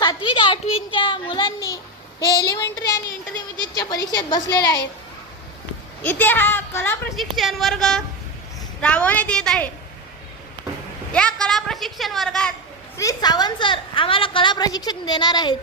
7वी ते 8वीच्या मुलांनी हे एलिमेंटरी आणि इंटरमिजिएटच्या परीक्षेत बसलेले आहेत। इथे हा कला प्रशिक्षण वर्ग राबवण्यात येत आहे। या कला प्रशिक्षण वर्गात श्री सावंत सर आम्हाला कला प्रशिक्षण देणार आहेत।